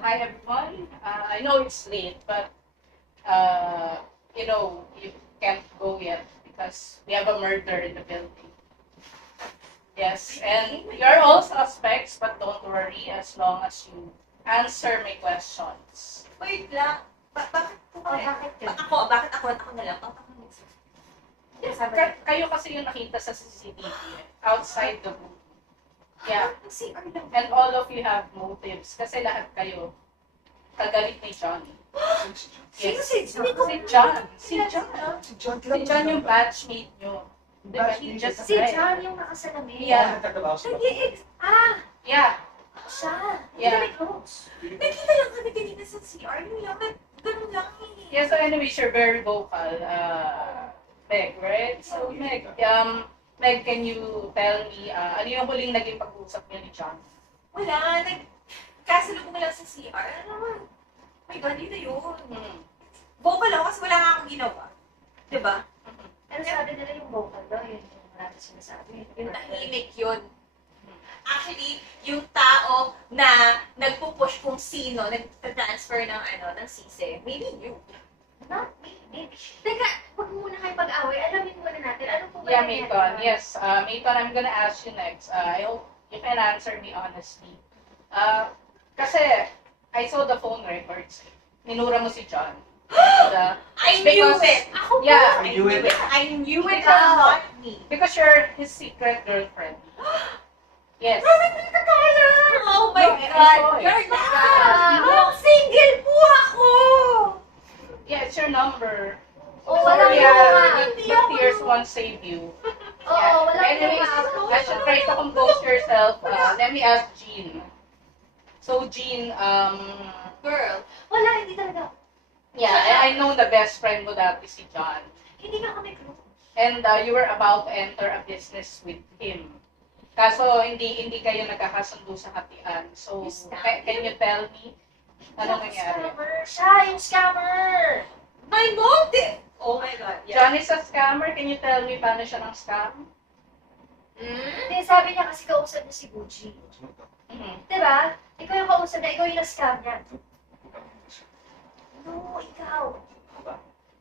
hi everyone. I know it's late, but you can't go yet because we have a murder in the building. Yes, and you're all suspects, but don't worry as long as you answer my questions. Wait lang. Bakit po Oh, kaya? bakit yun? Bakit ako? Ako na lang. Yes, kayo kasi yung nakita sa CCTV outside the room. Yeah, Si Arlo. and all of you have motives kasi lahat kayo kagalit ni Johnny. Sino Yes. si John? Si John. Si John. Si John, Si John yung batchmate nyo. Diba? He just Si died. John yung nakasalamin. Yeah. Nag-i-ex. Yeah. Siya. Yeah. Hindi kami close. Nakita lang kami kanina sa CR. Yun lang. Ganun lang eh. Yeah, so anyways, you're very vocal. Meg, right? So Meg, can you tell me, ano yung huling naging pag-uusap niyo ni John? Wala. Kasalubong lang sa CR. Ano naman? My God, yun na yun. Vocal ako kasi wala nga akong ginawa. Diba? Pero sabi nila yung vocal daw, yun yung marami sinasabi. Yung tahimik yun. Actually, yung tao na nagpupush kung sino, nag-transfer ng ng sise, maybe you. Not me, maybe. Teka, huwag muna kayo pag-away. Alamin muna natin. Ano po ba Yeah, nangyari? Mayton. Yes, Mayton, I'm gonna ask you next. I hope you can answer me honestly. Kasi, I saw the phone records. Minura mo si John. I knew Because- it! Ako Yeah, I knew it! I knew it Because- was not me. because you're his secret girlfriend. Yes. Nandito tayo! Oh my No, I God! saw it. You're not! Single po ako! Yeah, it's your number. Oh, wala Sorry, mo nga. the tears won't save you. Oo, wala mo Anyways, nga. I should try to compose yourself. Let me ask Jean. So, Jean, Girl, Wala, hindi talaga. yeah, I know the best friend mo dati si John. Hindi nga kami close. And you were about to enter a business with him. Kaso, hindi kayo nagkakasundo sa hatian. So, can you tell me ano nangyari? Scammer. Siya yung scammer. my motive! Oh my God, yeah. John is a scammer. Can you tell me paano siya ng scam? Hindi, sabi niya kasi kausap niya si Gucci. Diba? Ikaw yung kausap niya, ikaw yung na-scam niya. No, ikaw.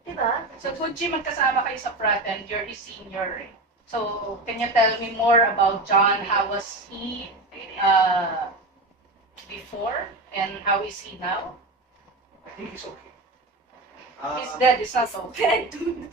Diba? So, Fuji, magkasama kayo sa frat and you're his senior. Eh. So, can you tell me more about John? How was he before and how is he now? I think he's okay. He's dead, it's not okay. Dead, dude.